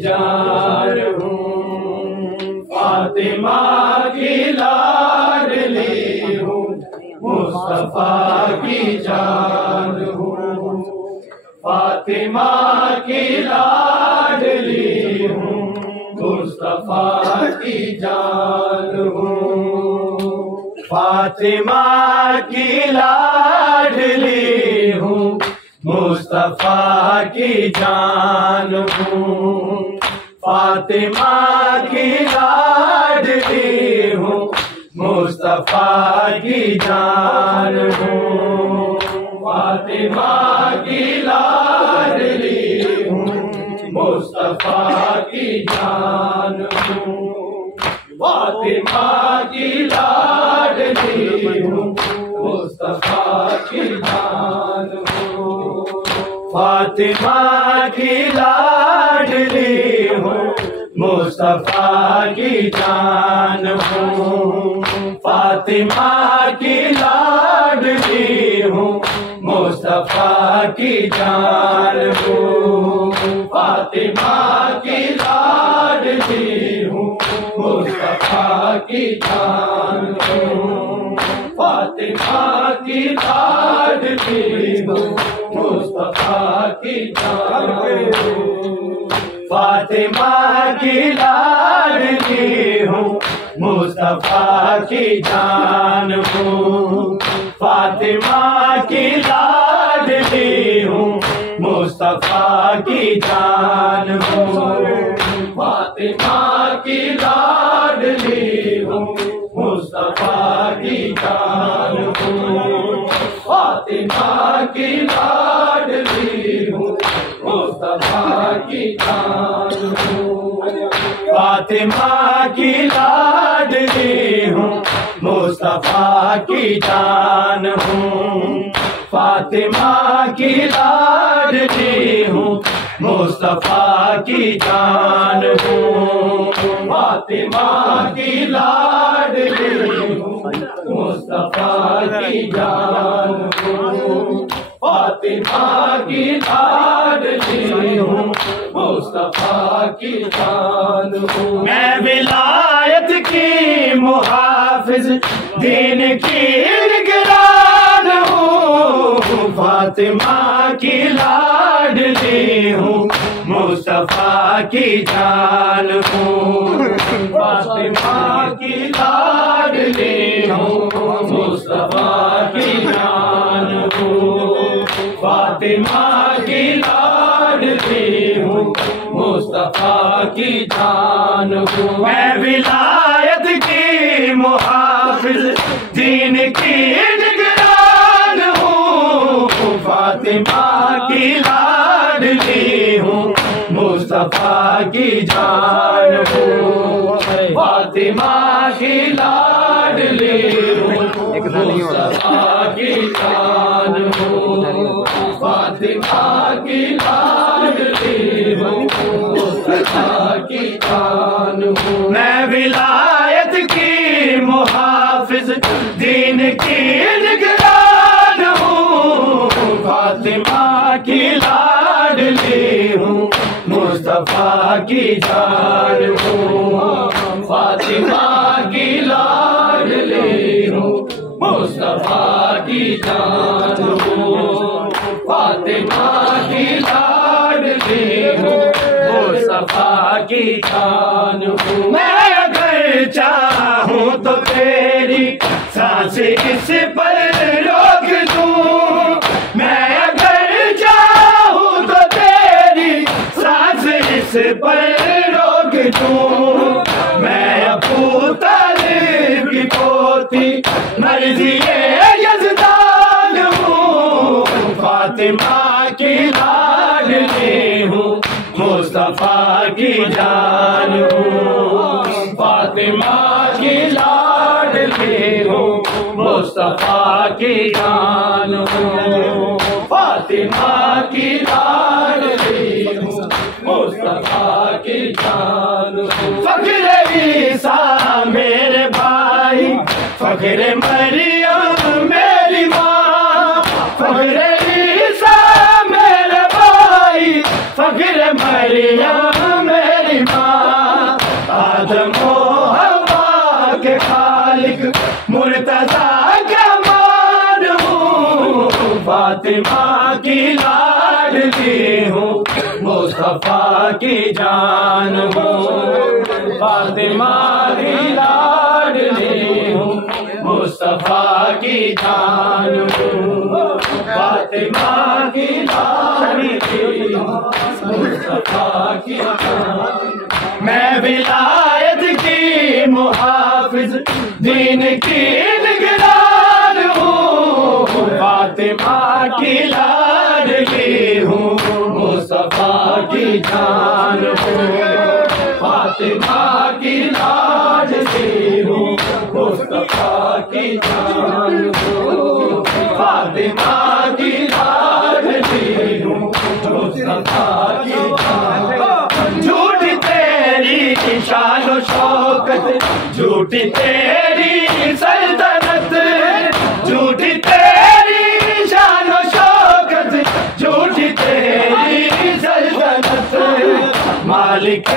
जान हूँ, फातिमा की लाडली हूँ, मुस्तफा की जान हूँ, फातिमा की लाडली हूँ, मुस्तफा की जान हूँ, फातिमा की लाडली हूँ, मुस्तफा की जान हूँ, फातिमा की लाडली हूँ, मुस्तफा की जान हूँ, फातिमा की लाडली हूँ, मुस्तफा की जान हूँ, फातिमा की लाडली हूँ, मुस्तफा की जान हूँ, फातिमा की लाडली हूँ, मुस्तफा की जान हूँ, फातिमा की लाडली हूँ, मुस्तफा की जान हूँ, फातिमा की लाडली हूँ, मुस्तफा की जान हूँ, फातिमा की लाडली हूँ, मुस्तफा की जान हूँ, फातिमा की लाडली हूँ, मुस्तफा की जान हूँ, फातिमा की लाडली हूँ, मुस्तफा की जान हूँ, फातिमा की लाडली हूँ, मुस्तफा की जान हूँ, फातिमा की लाडली हूँ, मुस्तफा की जान हूँ, फातिमा की लाडली हूँ, मुस्तफा की जान हूँ, फातिमा की लाडली हूँ, मुस्तफा की जान हूँ, फातिमा की लाडली हूँ, मुस्तफा की जान हूँ, फातिमा की लाडली हूँ, मुस्तफा की जान हूँ। मैं विलायत की मुहाफिज दीन की निगरान हूँ, फातिमा की लाडली हूँ, मुस्तफा की जान हूँ, फातिमा की लाडली हूँ, मुस्तफा की जान हूँ, फातिमा की लाडली हूँ, मुस्तफा की जान हूँ। मैं विलायत की मुहाफिज दीन की निगरान हूँ, फातिमा की लाडली हूँ, मुस्तफा की जान हूँ, फातिमा की लाडली हूँ, मुस्तफा की जान हूँ, फातिमा की लाडली हूँ, मुस्तफा की जान हूँ। मैं विलायत की मुहाफिज दीन की निगरान हूँ, फातिमा की लाडली हूँ, मुस्तफा की जान हूँ, फातिमा की लाडली हूँ, मुस्तफा की जान हूँ, फातिमा की लाडली हूँ, मुस्तफा की जान हूँ। मैं अगर चाहूँ तो तेरी सांस इस पर रोक दूँ, मैं अगर चाहूँ तो तेरी सांस इस पर रोक दूँ, मैं अबू तालिब की पोती मर्ज़ी-ए यज़दान हूँ, फातिमा की लाडली हूँ, मुस्तफा की जान हूँ, फातिमा की लाडली हूँ, मुस्तफा की जान हूँ, फातिमा की लाडली हूँ, मुस्तफा की जान हूँ। फ़ख्र ईसा मेरे भाई, फ़ख्र मरियम मेरी माँ, फ़ख्र ईसा मेरे भाई, फ़ख्र मरियम आदम और हवा के खालिक मुर्तजा का मान हूँ, फातिमा की लाडली हूँ, मुस्तफा की जान हूँ, फातिमा की लाडली हूँ, मुस्तफा की जान हूँ, फातिमा की लाडली हूँ, मुस्तफा की जान। मैं विलायत की मुहाफिज दीन की निगरान हूँ, फातिमा की लाडली हूँ, मुस्तफा की जान हूँ, फातिमा की लाडली हूँ, मुस्तफा की जान हूँ, फातिमा की लाडली हूँ, मुस्तफा की जान। झूठी तेरी शान शौकत, झूठी तेरी सल्तनत, झूठी तेरी शान शौकत, झूठी तेरी सल्तनत, मालिक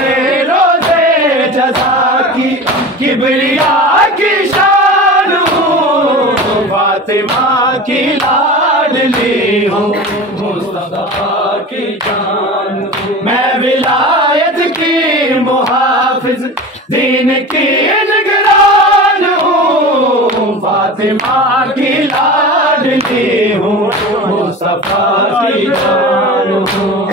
रोज़े जज़ा की किबरिया की शान हूँ, फातिमा की लाडली हूँ, मुस्तफा की जान हूँ। मैं विलायत की मुहाफिज दीन की निगरान हूँ, फातिमा की लाडली हूँ, मुस्तफा की जान हूँ,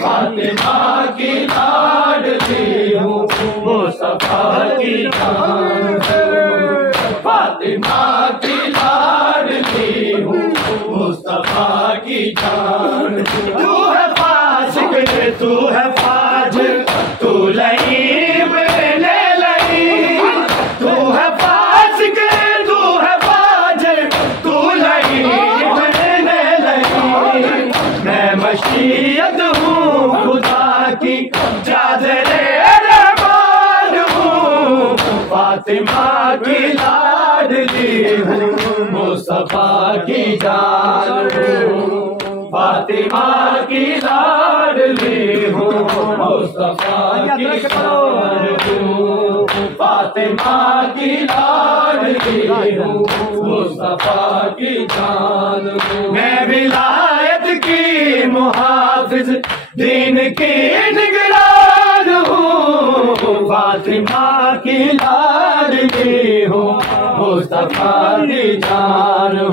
फातिमा की लाडली हूँ, मुस्तफा की जान हूँ, फातिमा की लाडली हूँ, मुस्तफा की जान। तू है फासिक तू है फाजिर, तू लईम ले लई, तू है फासिक तू है फाजिर, तू लईम ले लई। मैं मशीयत हूँ खुदा की चादरे रहमान हूँ, फातिमा की लाडली हूँ, मुस्तफा की जान हूँ, फातिमा की लाडली हूँ, मुस्तफा की जान हूँ, फातिमा की लाडली हूँ, मुस्तफा की जान हूँ। मैं विलायत की मुहाफिज दीन की निगरान हूँ, फातिमा की लाडली हूँ, मुस्तफा की जान हूँ,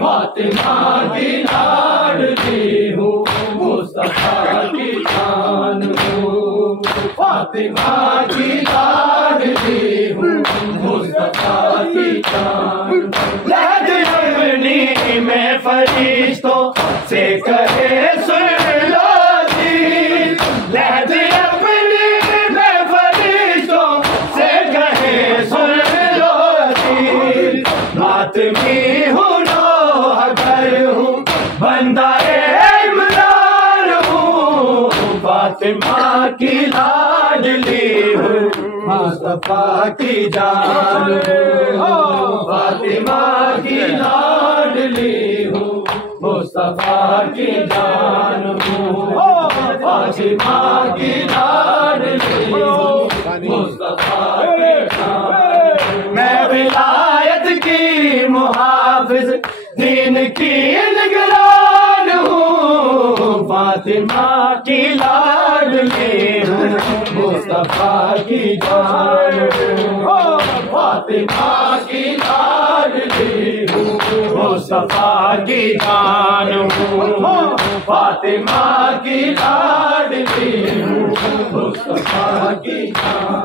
फातिमा की लाडली हूँ, मुस्तफा की जान हूँ, फातिमा की लाडली हूँ, मुस्तफा की जान। लहद अपनी में फरिश्तों से कहे सुन लो जी, लहद अपनी में फरिश्तों से कहे सुन लो जी, मातमी हूँ अगर हूँ बंदा इमरान हूँ, फातिमा की लाडली हूँ, मुस्तफा की जान हूँ, फातिमा की लाडली हूँ, मुस्तफा की जान हूँ, फातिमा की लाडली हूँ, मुस्तफा की जान। मैं विलायत की मुहाफिज दीन की निगरान हूँ, फातिमा की लाडली हूँ, मुस्तफा की जान हूँ, फातिमा की लाडली हूँ, मुस्तफा की जान हूँ, फातिमा की लाडली हूँ, मुस्तफा की जान।